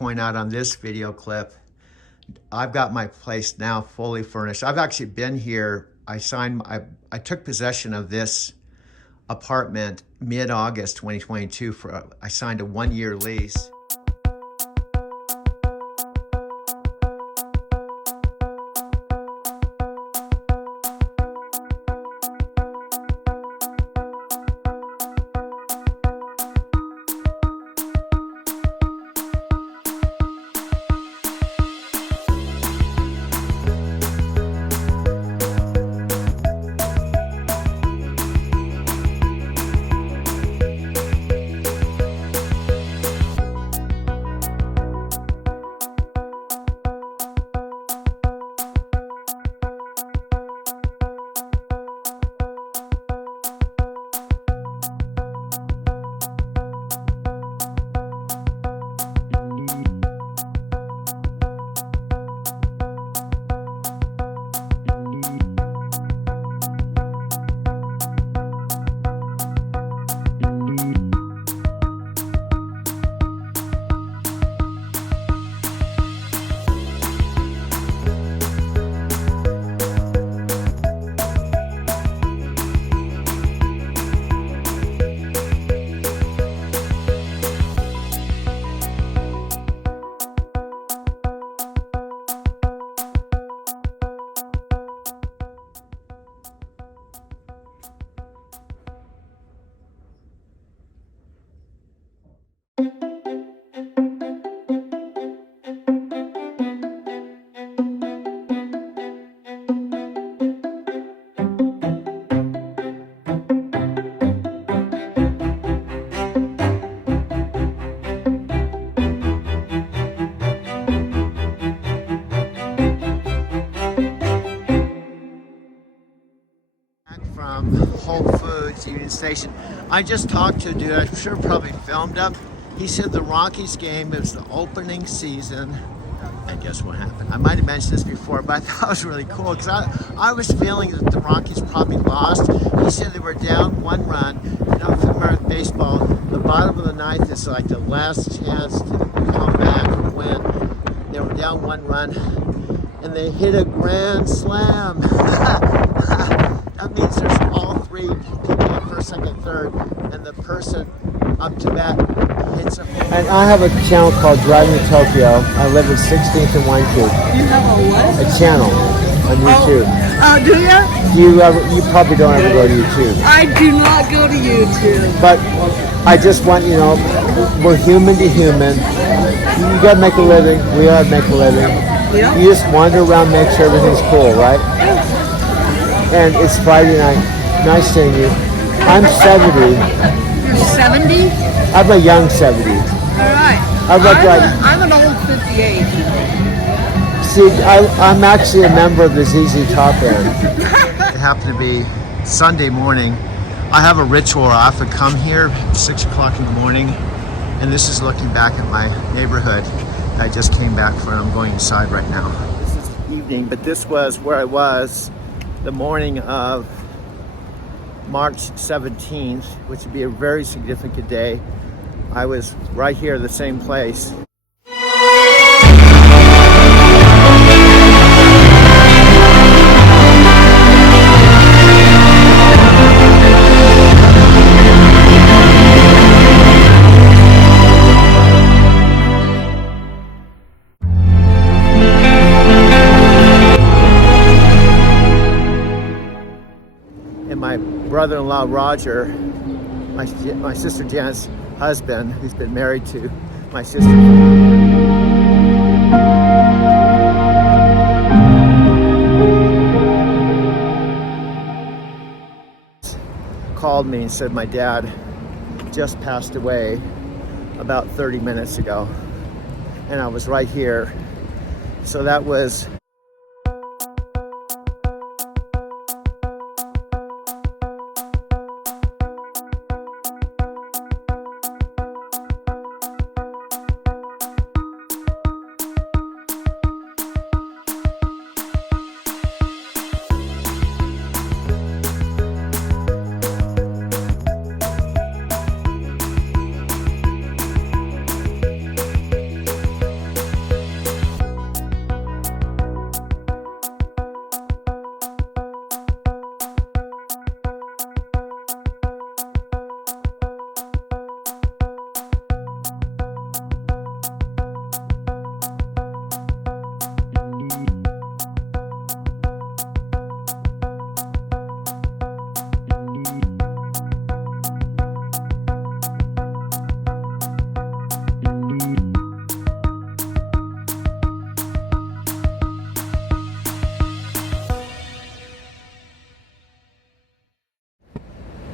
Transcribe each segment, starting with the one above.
point out on this video clip, I've got my place now fully furnished. I've actually been here. I took possession of this apartment mid-August 2022 I signed a 1-year lease. From Whole Foods Union Station. I just talked to a dude, I'm sure probably filmed up. He said the Rockies game is the opening season. And guess what happened? I might have mentioned this before, but I thought it was really cool because I was feeling that the Rockies probably lost. He said they were down 1 run. You know, if you remember baseball, the bottom of the ninth is like the last chance to come back and win. They were down 1 run and they hit a grand slam. That means there's all 3 people in first, second, third, and the person up to bat hits a home. And I have a channel called Driving to Tokyo. I live at 16th and Wine Creek. You have a what? A channel on YouTube. Oh, do you? You probably don't ever go to YouTube. I do not go to YouTube. But I just want, you know, we're human to human. You gotta make a living. We gotta make a living. Yeah. You just wander around, make sure everything's cool, right? And it's Friday night. Nice seeing you. I'm 70. You're 70? I'm a young 70. All right. I'm an old 58. See, I'm actually a member of the ZZ Top Band. It happened to be Sunday morning. I have a ritual where I have to come here at 6 o'clock in the morning, and this is looking back at my neighborhood. I just came back from. I'm going inside right now. This is evening, but this was where I was the morning of March 17th, which would be a very significant day. I was right here, the same place. My brother-in-law Roger, my sister Jan's husband, who's been married to my sister, called me and said my dad just passed away about 30 minutes ago, and I was right here. So that was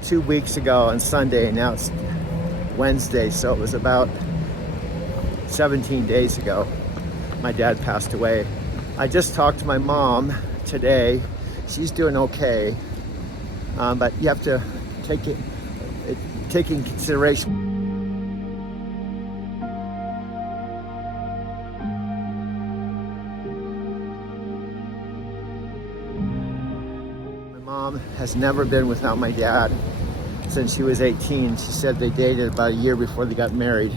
2 weeks ago on Sunday, and now it's Wednesday, so it was about 17 days ago my dad passed away. I just talked to my mom today. She's doing okay, but you have to take in consideration. My mom has never been without my dad since she was 18. She said they dated about a year before they got married,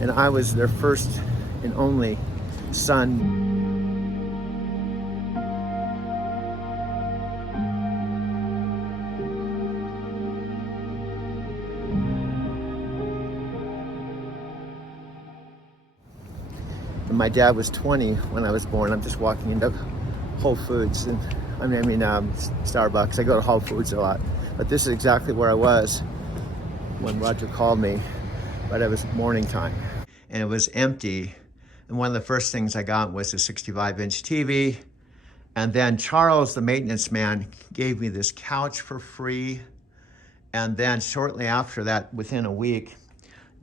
and I was their first and only son. And my dad was 20 when I was born. I'm just walking into Whole Foods, and Starbucks. I go to Whole Foods a lot, but this is exactly where I was when Roger called me, but it was morning time. And it was empty. And one of the first things I got was a 65-inch TV. And then Charles, the maintenance man, gave me this couch for free. And then shortly after that, within a week,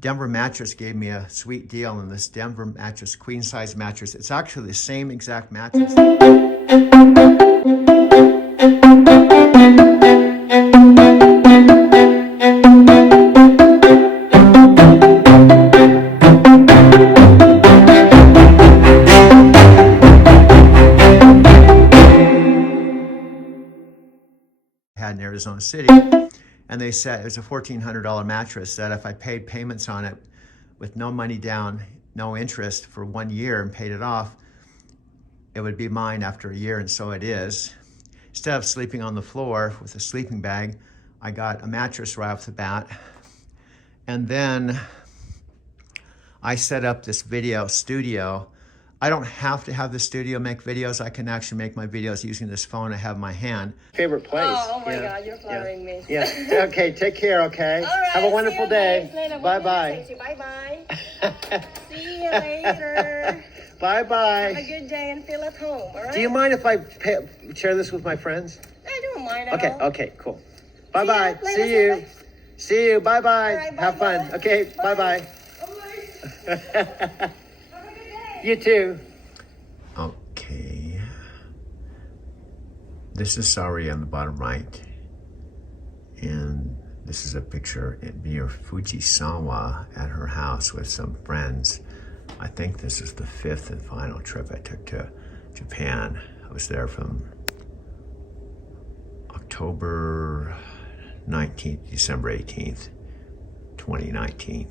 Denver Mattress gave me a sweet deal on this Denver Mattress, queen size mattress. It's actually the same exact mattress. Had in Arizona City, and they said it was a $1,400 mattress that if I paid payments on it with no money down, no interest for 1 year and paid it off, it would be mine after a year, and so it is. Instead of sleeping on the floor with a sleeping bag, I got a mattress right off the bat. And then I set up this video studio. I don't have to have the studio make videos. I can actually make my videos using this phone I have in my hand. Favorite place? Oh my God, you're flattering me. Yeah. Okay, take care, okay? All right, have a wonderful day. Bye-bye. Bye-bye. See you later. Bye-bye. Have a good day and feel at home, all right? Do you mind if I share this with my friends? I don't mind at Okay, all. okay, cool. Bye-bye. ya, See you. later. See you. Bye-bye. All right, Have fun. bye-bye. Okay, bye-bye. Have a good day. You too. Okay. This is Sari on the bottom right. And this is a picture near Fujisawa at her house with some friends. I think this is the 5th and final trip I took to Japan. I was there from October 19th, December 18th, 2019.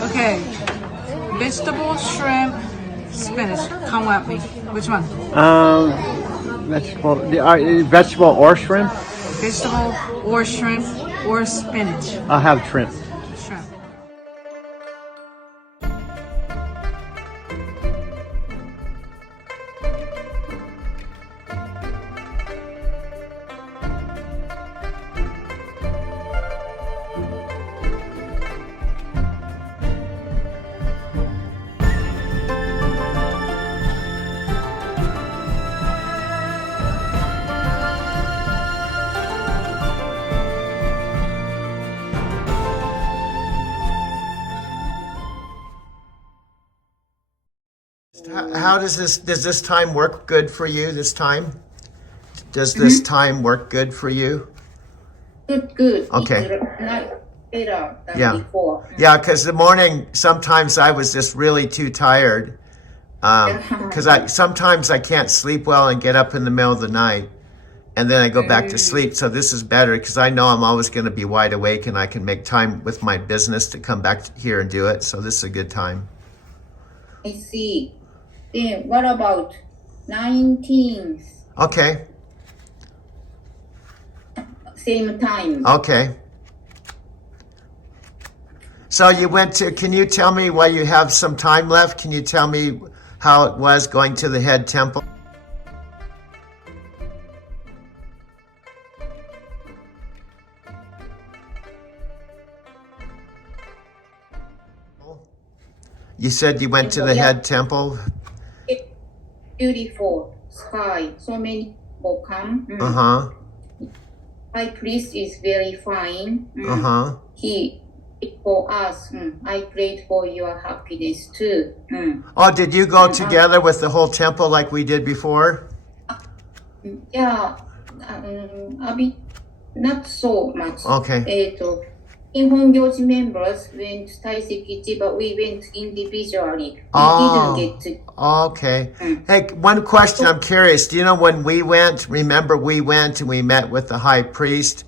Okay. Vegetable, shrimp, spinach. Come with me. Which one? Vegetable or shrimp? Vegetable or shrimp or spinach. I'll have shrimp. Shrimp. How does this time work good for you this time? Does this time work good for you? Good. Okay. It's not better than Yeah. before. Yeah, because the morning, sometimes I was just really too tired. Because sometimes I can't sleep well and get up in the middle of the night. And then I go back to sleep. So this is better because I know I'm always going to be wide awake and I can make time with my business to come back here and do it. So this is a good time. I see. Then what about 19th? Okay. Same time. Okay. So you went to, can you tell me while you have some time left, can you tell me how it was going to the head temple? You said you went to the head temple? Beautiful sky. So many people come. Uh-huh. High priest is very fine. Uh-huh. He prayed for us. I prayed for your happiness too. Oh, did you go together with the whole temple like we did before? Yeah, a bit, not so much. Okay. In Hongyoji members went to Taisekichi, but we went individually. We Oh. didn't get to. Okay. Hey, one question I'm curious. Do you know when we went, remember we went and we met with the high priest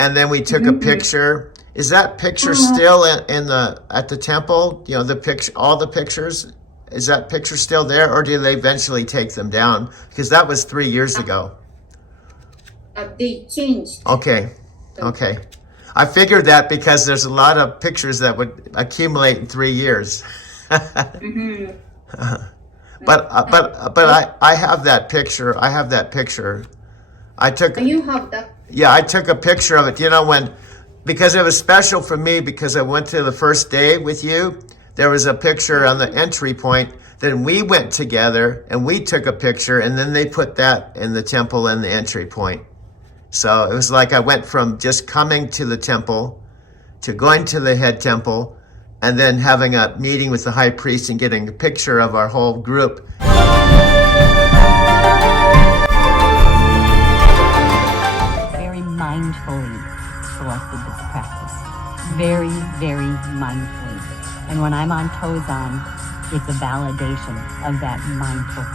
and then we took a picture? Is that picture still in the at the temple? You know, the picture, all the pictures? Is that picture still there or do they eventually take them down? Because that was 3 years ago. They changed. Okay. Okay. I figured that because there's a lot of pictures that would accumulate in 3 years. But I have that picture. I have that picture. I took. You have that. Yeah, I took a picture of it. You know because it was special for me because I went to the first day with you. There was a picture on the entry point. Then we went together and we took a picture, and then they put that in the temple and the entry point. So it was like I went from just coming to the temple to going to the head temple and then having a meeting with the high priest and getting a picture of our whole group. Very mindfully selected this practice. Very, very mindfully. And when I'm on Tozan, it's a validation of that mindful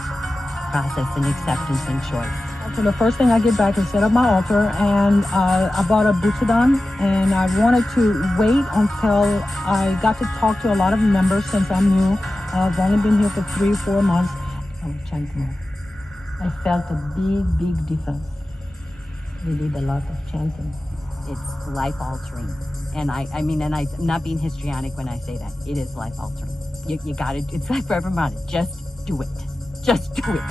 process and acceptance and choice. So the first thing I get back is set up my altar, and I bought a Butsudan, and I wanted to wait until I got to talk to a lot of members since I'm new. I've only been here for 3 or 4 months. I would chant more. I felt a big, big difference. We did a lot of chanting. It's life altering. And I'm not being histrionic when I say that. It is life altering. You got it. It's like Reverend Martin. Just do it. Just do it.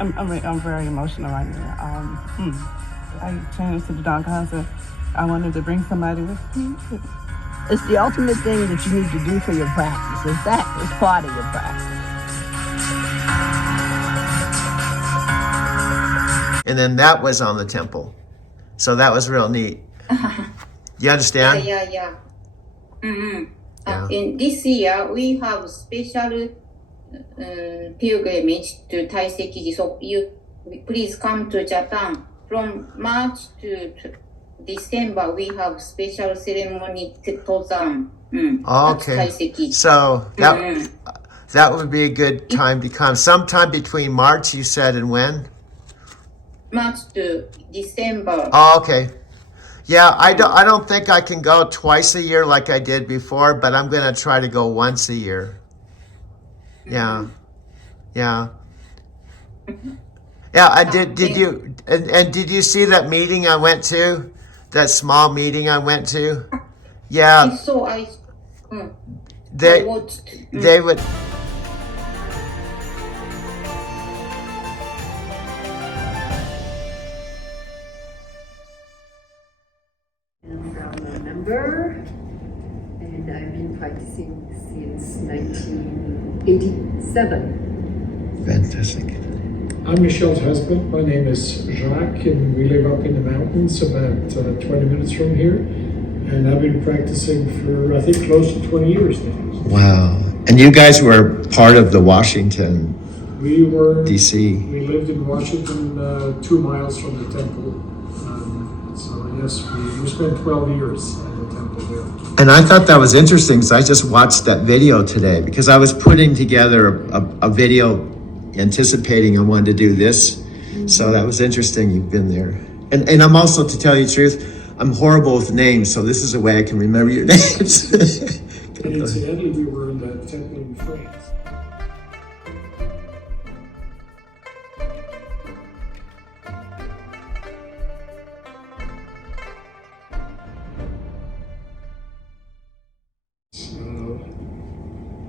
I'm very emotional right now. I changed to the Don concert. I wanted to bring somebody with me. It's the ultimate thing that you need to do for your practice. That is part of your practice. And then that was on the temple. So that was real neat. You understand? Yeah. Yeah. In this year, we have special pilgrimage to Taisekiiji. So you please come to Japan. From March to December, we have special ceremony to Tozan. Okay. Taisekiiji. So that would be a good time to come. Sometime between March, you said, and when? March to December. Oh, okay. Yeah, I don't think I can go twice a year like I did before, but I'm going to try to go once a year. Yeah. Yeah. Yeah, and did you see that meeting I went to? That small meeting I went to? Yeah. I They watched. they would I'm a member, and I've been practicing since 1987. Fantastic. I'm Michelle's husband. My name is Jacques, and we live up in the mountains about 20 minutes from here. And I've been practicing for, I think, close to 20 years now. Wow. And you guys were part of the Washington, We were, D.C. we lived in Washington, 2 miles from the temple. So yes, we spent 12 years at the temple there. And I thought that was interesting because I just watched that video today because I was putting together a video anticipating I wanted to do this. So that was interesting you've been there. And I'm also, to tell you the truth, I'm horrible with names, so this is a way I can remember your names. And incidentally, we were in the temple in France.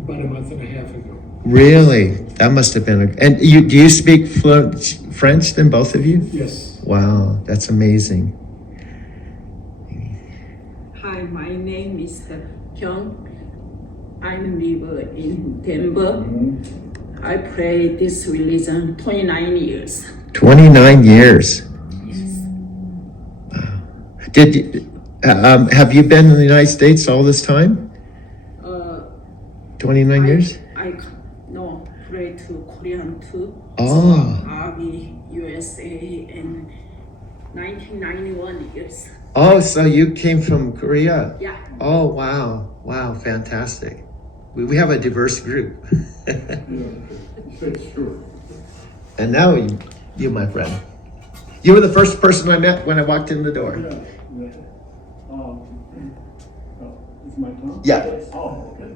About a month and a half ago. Really? That must have been and do you speak fluent French then, both of you? Yes. Wow, that's amazing. Hi, my name is Kyung. I live in Denver. I pray this religion 29 years. 29 years. Did you, have you been in the United States all this time? 29 years? I no pray to Korean too. Oh. Army, USA, and 1991 years. Oh, so you came from Korea? Yeah. Oh, wow. Wow, fantastic. We have a diverse group. That's true. And now you, my friend. You were the first person I met when I walked in the door. Is my turn? Yeah. Oh, okay.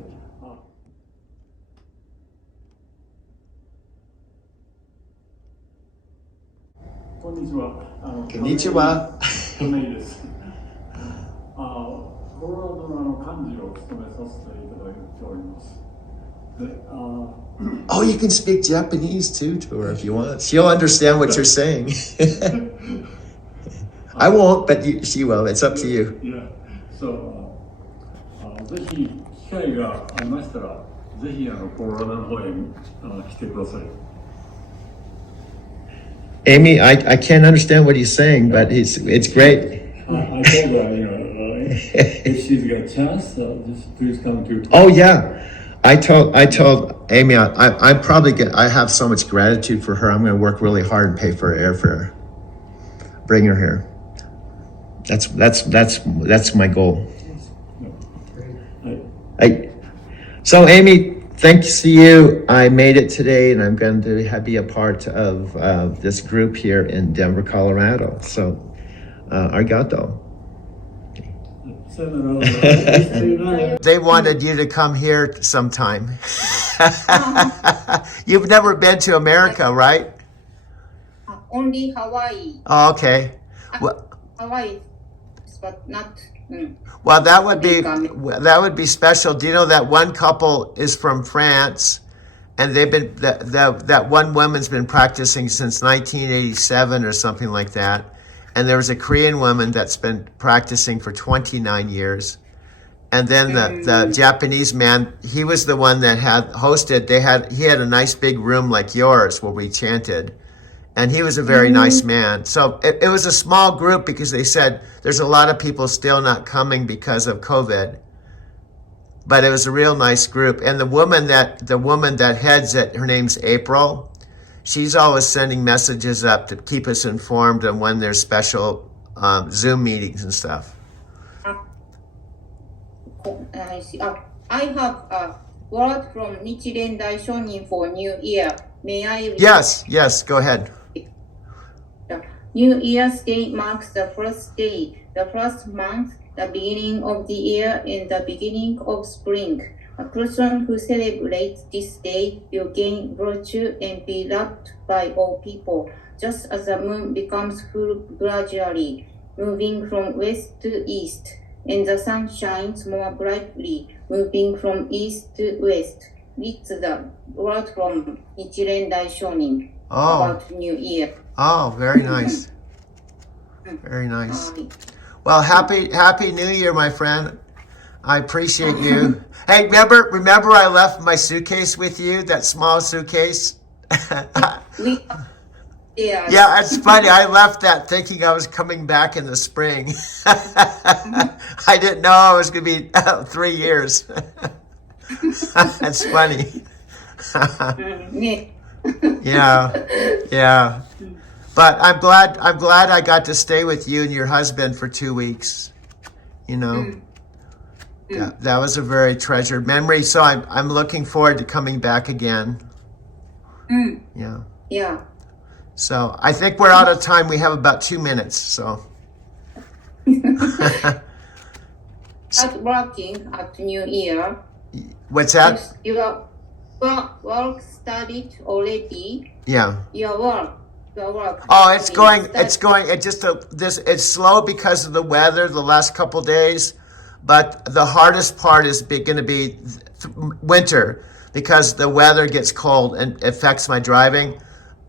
こんにちは。こんにちは。亀井です。コロラドの幹事を務めさせていただいております。Oh, you can speak Japanese too to her if you want. She'll understand what you're saying. I won't, but she will. It's up to you. Yeah. So, ぜひ機会がありましたら、ぜひコロラドの方へ来てください。Amy, I can't understand what he's saying, but it's great. I told her, if she's got a chance, just please come to. Oh yeah, I told Amy I'm probably I have so much gratitude for her. I'm going to work really hard and pay for her airfare. Bring her here. That's my goal. So Amy, thanks to you, I made it today, and I'm going to be a part of this group here in Denver, Colorado. So, arigato. They wanted you to come here sometime. You've never been to America, right? Only Hawaii. Oh, okay. Well, Hawaii, but not. Well, that would be special. Do you know that one couple is from France, and they've been that one woman's been practicing since 1987 or something like that. And there was a Korean woman that's been practicing for 29 years. And then the Japanese man, he was the one that had hosted. He had a nice big room like yours where we chanted. And he was a very nice man. So it was a small group because they said there's a lot of people still not coming because of COVID. But it was a real nice group. And the woman that heads it, her name's April. She's always sending messages up to keep us informed on when there's special Zoom meetings and stuff. I see. I have a word from Nichiren Daishonin for New Year. May I? Yes, go ahead. New Year's Day marks the first day, the first month, the beginning of the year, and the beginning of spring. A person who celebrates this day will gain virtue and be loved by all people, just as the moon becomes full gradually, moving from west to east, and the sun shines more brightly, moving from east to west. It's the word from Nichiren Daishonin about New Year. Oh, very nice. Very nice. Well, happy New Year, my friend. I appreciate you. Hey, remember I left my suitcase with you, that small suitcase? Yeah, it's funny. I left that thinking I was coming back in the spring. I didn't know I was going to be 3 years. That's funny. Yeah. But I'm glad I got to stay with you and your husband for 2 weeks. You know, that was a very treasured memory. So I'm looking forward to coming back again. Yeah. So I think we're out of time. We have about 2 minutes. So. At working at New Year. What's that? Your work started already. Yeah. Your work. Oh, it's going. It's slow because of the weather the last couple days, but the hardest part is going to be winter because the weather gets cold and affects my driving.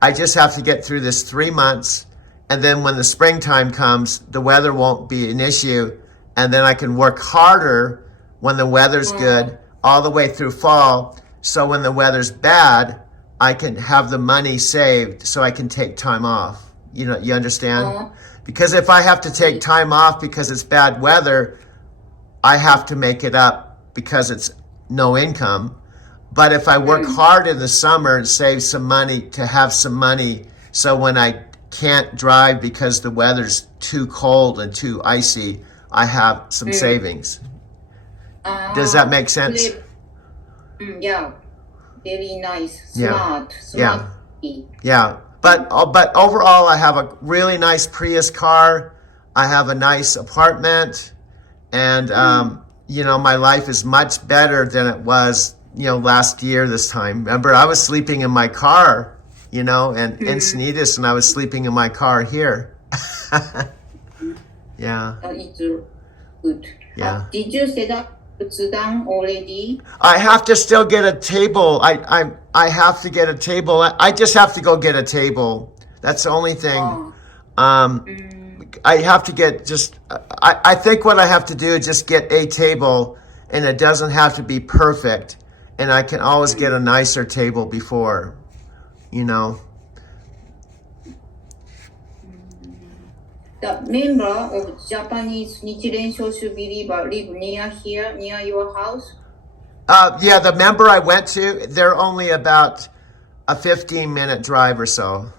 I just have to get through this 3 months, and then when the springtime comes, the weather won't be an issue, and then I can work harder when the weather's good. all the way through fall. So when the weather's bad, I can have the money saved so I can take time off. You know, you understand? Because if I have to take time off because it's bad weather, I have to make it up because it's no income. But if I work hard in the summer and save some money to have some money, so when I can't drive because the weather's too cold and too icy, I have some savings. Does that make sense? Yeah, very nice, Yeah. smart. Yeah. But overall, I have a really nice Prius car. I have a nice apartment, and you know, my life is much better than it was, you know, last year this time. Remember, I was sleeping in my car, you know, and in Sneedus, and I was sleeping in my car here. Yeah. It's good. Yeah. Did you set up Sudan already? I have to still get a table. I have to get a table. I just have to go get a table. That's the only thing. I have to get just, I think what I have to do is just get a table, and it doesn't have to be perfect. And I can always get a nicer table before, you know. The member of Japanese Nichiren Shoshu believer live near here, near your house? Yeah, the member I went to, they're only about a 15-minute drive or so.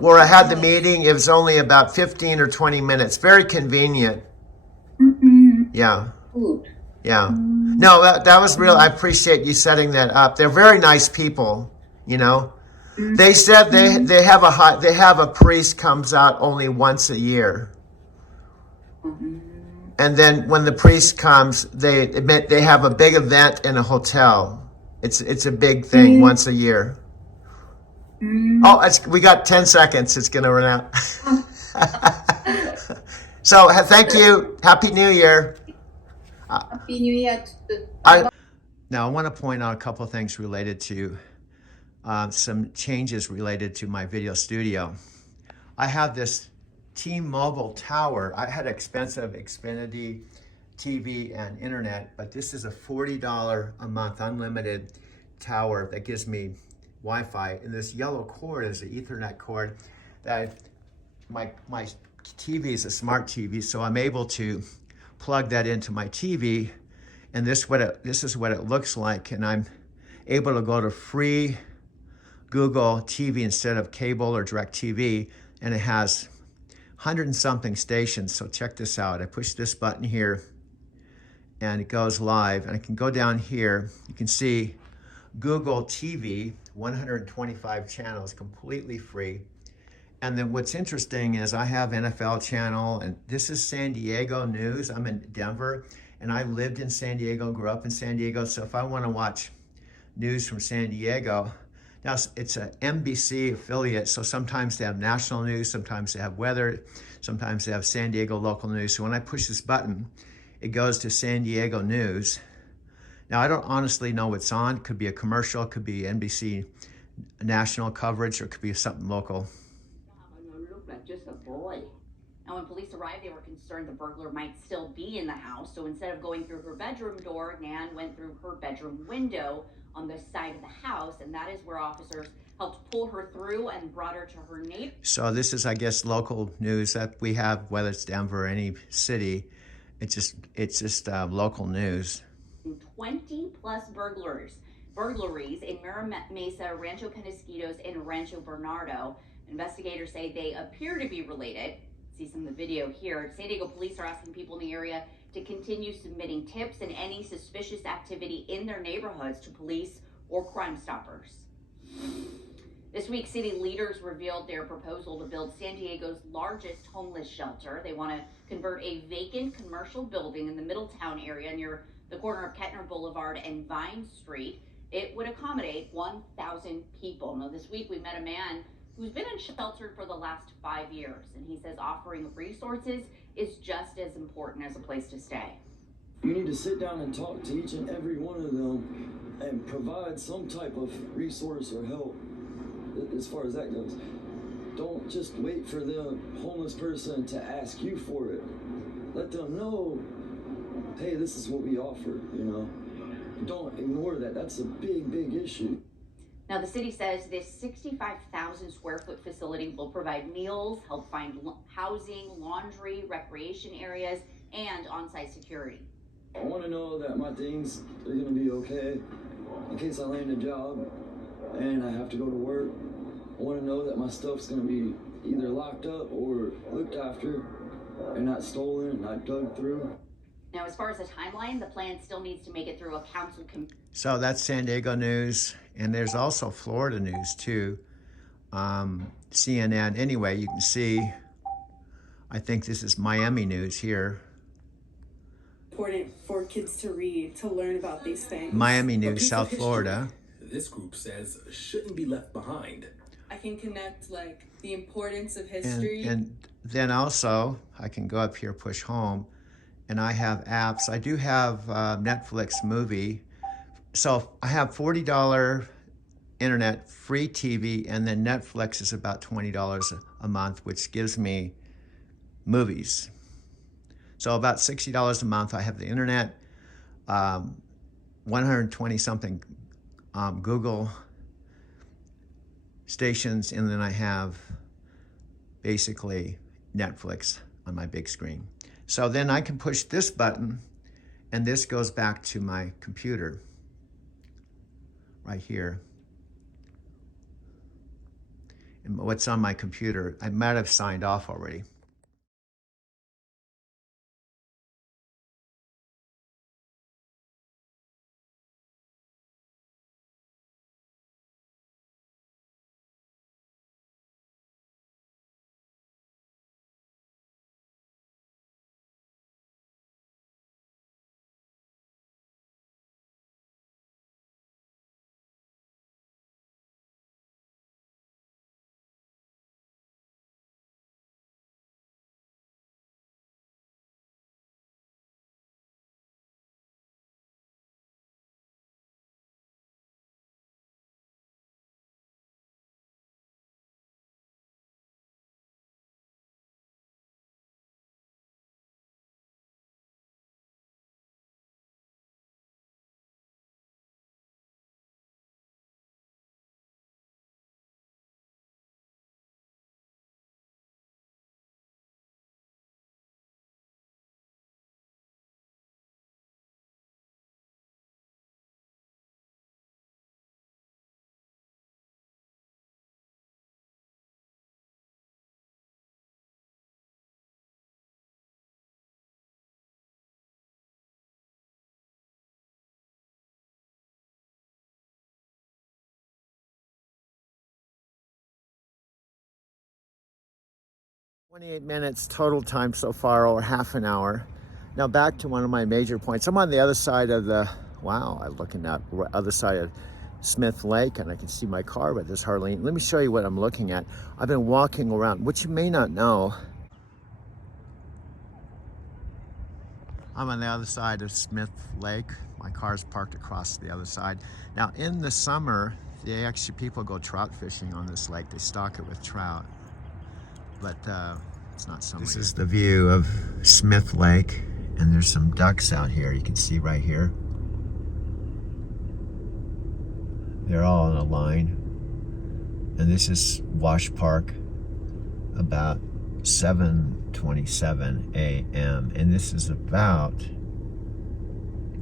Where I had the meeting, it was only about 15 or 20 minutes. Very convenient. Yeah. Good. Yeah. No, that was real. I appreciate you setting that up. They're very nice people, you know. They said they have a priest comes out only once a year. And then when the priest comes, they have a big event in a hotel. It's a big thing once a year. Oh, we got 10 seconds. It's going to run out. So thank you. Happy New Year. Happy New Year. Now, I want to point out a couple of things related to some changes related to my video studio. I have this T-Mobile tower. I had expensive Xfinity TV and internet, but this is a $40 a month unlimited tower that gives me Wi-Fi. And this yellow cord is an Ethernet cord that my TV is a smart TV, so I'm able to plug that into my TV, and this is what it looks like, and I'm able to go to free Google TV instead of cable or DirecTV, and it has 100 and something stations. So check this out. I push this button here and it goes live, and I can go down here. You can see Google TV, 125 channels, completely free. And then what's interesting is I have NFL channel, and this is San Diego news. I'm in Denver, and I lived in San Diego, grew up in San Diego. So if I want to watch news from San Diego, now it's an NBC affiliate, so sometimes they have national news, sometimes they have weather, sometimes they have San Diego local news. So when I push this button, it goes to San Diego news. Now I don't honestly know what's on. It could be a commercial, it could be NBC national coverage, or it could be something local. Looked like just a boy. Now, when police arrived, they were concerned the burglar might still be in the house. So instead of going through her bedroom door, Nan went through her bedroom window on the side of the house, and that is where officers helped pull her through and brought her to her neighbor. So this is, I guess, local news that we have, whether it's Denver or any city. It's just local news. 20 plus burglaries in Mira Mesa, Rancho Penasquitos, and Rancho Bernardo. Investigators say they appear to be related. See some of the video here. San Diego police are asking people in the area to continue submitting tips and any suspicious activity in their neighborhoods to police or Crime Stoppers. This week, city leaders revealed their proposal to build San Diego's largest homeless shelter. They want to convert a vacant commercial building in the Middletown area near the corner of Kettner Boulevard and Vine Street. It would accommodate 1,000 people. Now, this week we met a man who's been unsheltered for the last 5 years, and he says offering resources is just as important as a place to stay. You need to sit down and talk to each and every one of them and provide some type of resource or help as far as that goes. Don't just wait for the homeless person to ask you for it. Let them know, hey, this is what we offer, you know. don't ignore that. That's a big, big issue. Now, the city says this 65,000 square foot facility will provide meals, help find housing, laundry, recreation areas, and on-site security. I want to know that my things are going to be okay in case I land a job and I have to go to work. I want to know that my stuff's going to be either locked up or looked after and not stolen, not dug through. Now, as far as the timeline, the plan still needs to make it through a council So that's San Diego news, and there's also Florida news too. CNN. Anyway, you can see, I think this is Miami news here. Important for kids to read, to learn about these things. Miami news, South Florida. This group says shouldn't be left behind. I can connect like the importance of history. And then also, I can go up here, push home, and I have apps. I do have Netflix movie. So I have $40 internet, free TV, and then Netflix is about $20 a month, which gives me movies. So about $60 a month. I have the internet, 120 something Google stations, and then I have basically Netflix on my big screen. So then I can push this button and this goes back to my computer right here. And what's on my computer, I might have signed off already. Minutes total time so far, or half an hour. Now back to one of my major points. I'm on the other side of the, wow, I'm looking at the other side of Smith Lake and I can see my car, but there's hardly, let me show you what I'm looking at. I've been walking around, which you may not know. I'm on the other side of Smith Lake. My car's parked across the other side. Now in the summer, people go trout fishing on this lake. They stock it with trout. But it's not summer. This is the view of Smith Lake, and there's some ducks out here. You can see right here. They're all in a line. And this is Wash Park, about 7:27 a.m. And this is about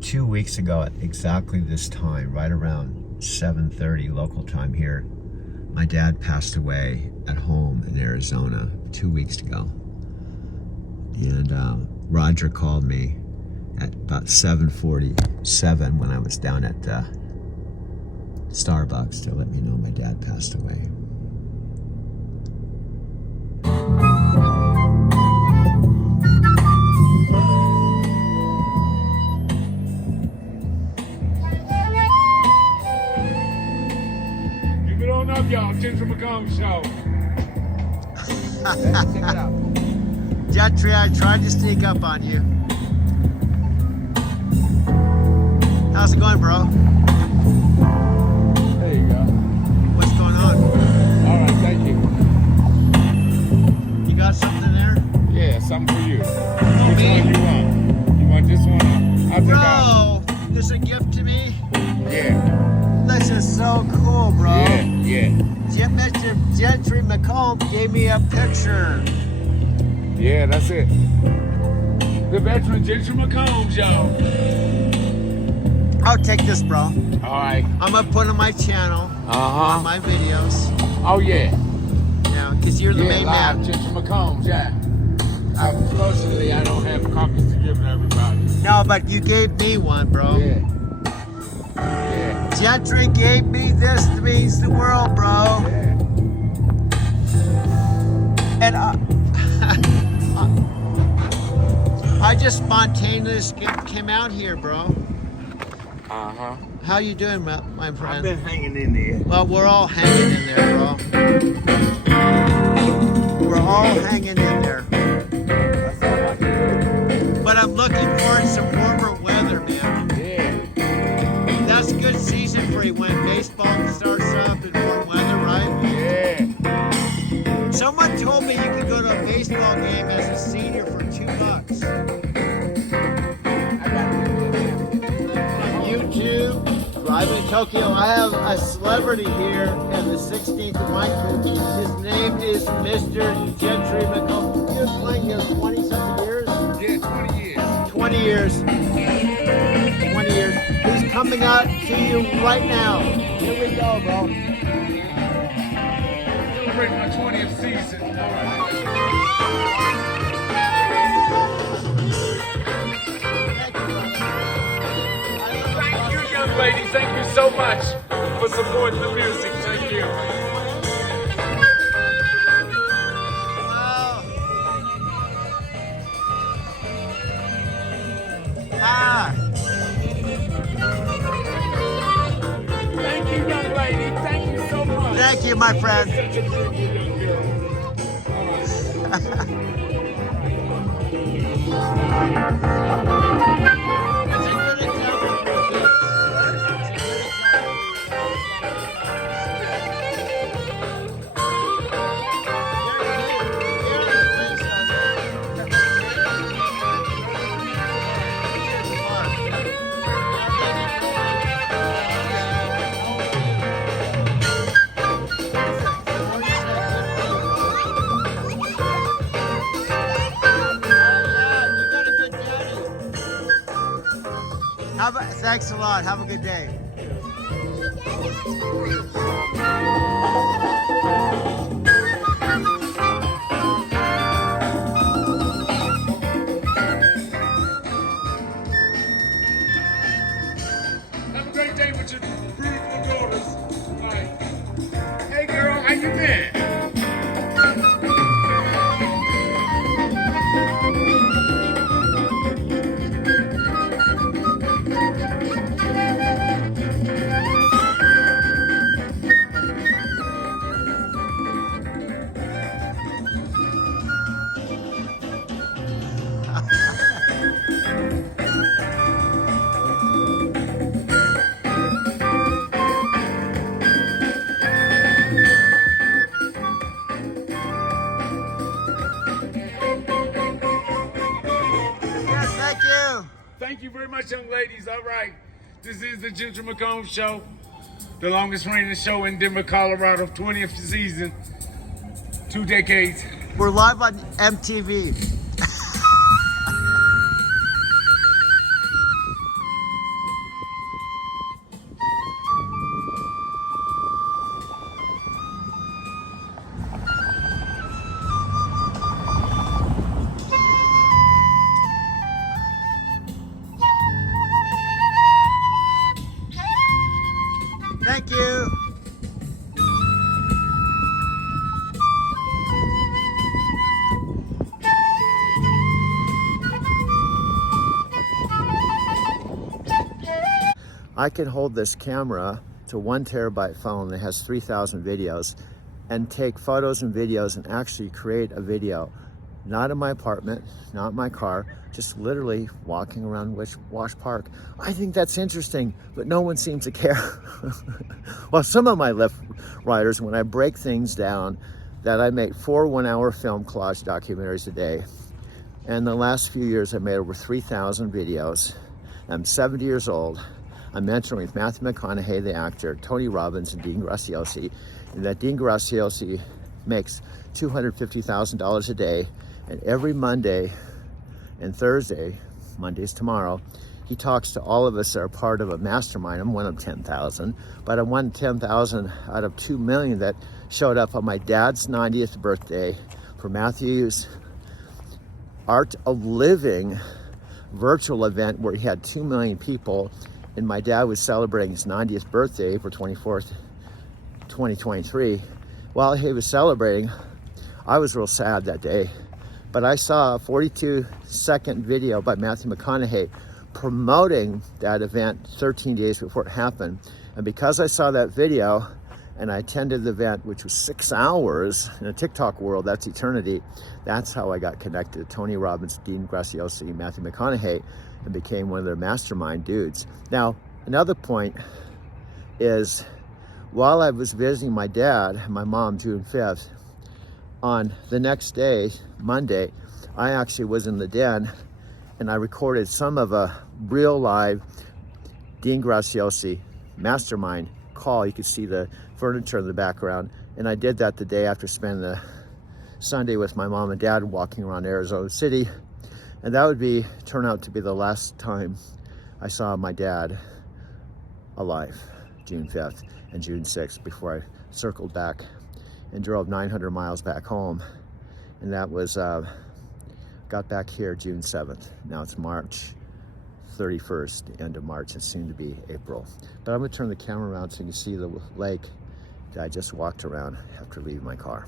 2 weeks ago at exactly this time, right around 7:30 local time here. My dad passed away at home in Arizona 2 weeks ago. And Roger called me at about 7:47 when I was down at Starbucks to let me know my dad passed away. Y'all, Ginger McComb Show. Check it out. Jetri, I tried to sneak up on you. How's it going, bro? There you go. What's going on? All right, thank you. You got something there? Yeah, something for you. Which one you want? You want this one? I'll take out. Bro, this is a gift to me? so cool, bro. Yeah. Mr. Gentry McComb gave me a picture. Yeah, that's it. The veteran Gentry McCombs, y'all. I'll take this, bro. All right. I'm gonna put on my channel, on my videos. Oh, yeah. Yeah, because you're the main man. Gentry McCombs, yeah. Unfortunately, I don't have copies to give to everybody. No, but you gave me one, bro. Yeah. Gentry gave me this. It means the world, bro. Yeah. And I just spontaneously came out here, bro. Uh-huh. How you doing, my friend? I've been hanging in there. Well, we're all hanging in there, bro. We're all hanging in there. That's all I can do. But I'm looking forward to some warmer weather, man. Yeah. That's a good season for you when baseball starts up in warm weather, right? Yeah. Someone told me you could go to a baseball game as a senior for $2. YouTube, driving to Tokyo. I have a celebrity here at the 16th and Whitefield. His name is Mr. Gentry McComb. He was playing here 20-something years? Yeah, 20 years. 20 years. 20 years. He's coming out to you right now. Here we go, bro. Celebrating my 20th season. All right. Thank you, young lady. Thank you so much for supporting the music. Thank you. Thank you, young lady. Thank you so much. Thank you, my friend. Such a pretty young girl. Thanks a lot. Have a good day. Have a great day with your beautiful daughters. All right. Hey, girl, how you been? Yes, thank you. Thank you very much, young ladies. All right. This is the Gentry McComb Show, the longest reigning show in Denver, Colorado, 20th season, 2 decades. We're live on MTV. Thank you. I can hold this camera to 1 terabyte phone that has 3,000 videos and take photos and videos and actually create a video. Not in my apartment, not in my car, just literally walking around Wash Park. I think that's interesting, but no one seems to care. Well, some of my Lyft riders, when I break things down, that I make 4 one-hour film collage documentaries a day. And the last few years, I made over 3,000 videos. I'm 70 years old. I'm mentoring with Matthew McConaughey, the actor, Tony Robbins, and Dean Graziosi. And that Dean Graziosi makes $250,000 a day. And every Monday and Thursday, Monday's tomorrow, he talks to all of us that are part of a mastermind. I'm one of 10,000, but I'm one of 10,000 out of 2 million that showed up on my dad's 90th birthday for Matthew's Art of Living virtual event where he had 2 million people, and my dad was celebrating his 90th birthday, April 24th, 2023. While he was celebrating, I was real sad that day, but I saw a 42-second video by Matthew McConaughey promoting that event 13 days before it happened. And because I saw that video and I attended the event, which was 6 hours in a TikTok world, that's eternity, that's how I got connected to Tony Robbins, Dean Graziosi, Matthew McConaughey, and became one of their mastermind dudes. Now, another point is, while I was visiting my dad and my mom June 5th, on the next day, Monday, I actually was in the den and I recorded some of a real live Dean Graziosi mastermind call. You could see the furniture in the background. And I did that the day after spending the Sunday with my mom and dad walking around Arizona City. And that would turn out to be the last time I saw my dad alive, June 5th and June 6th, before I circled back and drove 900 miles back home. And that was, got back here June 7th. Now it's March 31st, end of March, and soon to be April. But I'm gonna turn the camera around so you can see the lake that I just walked around after leaving my car.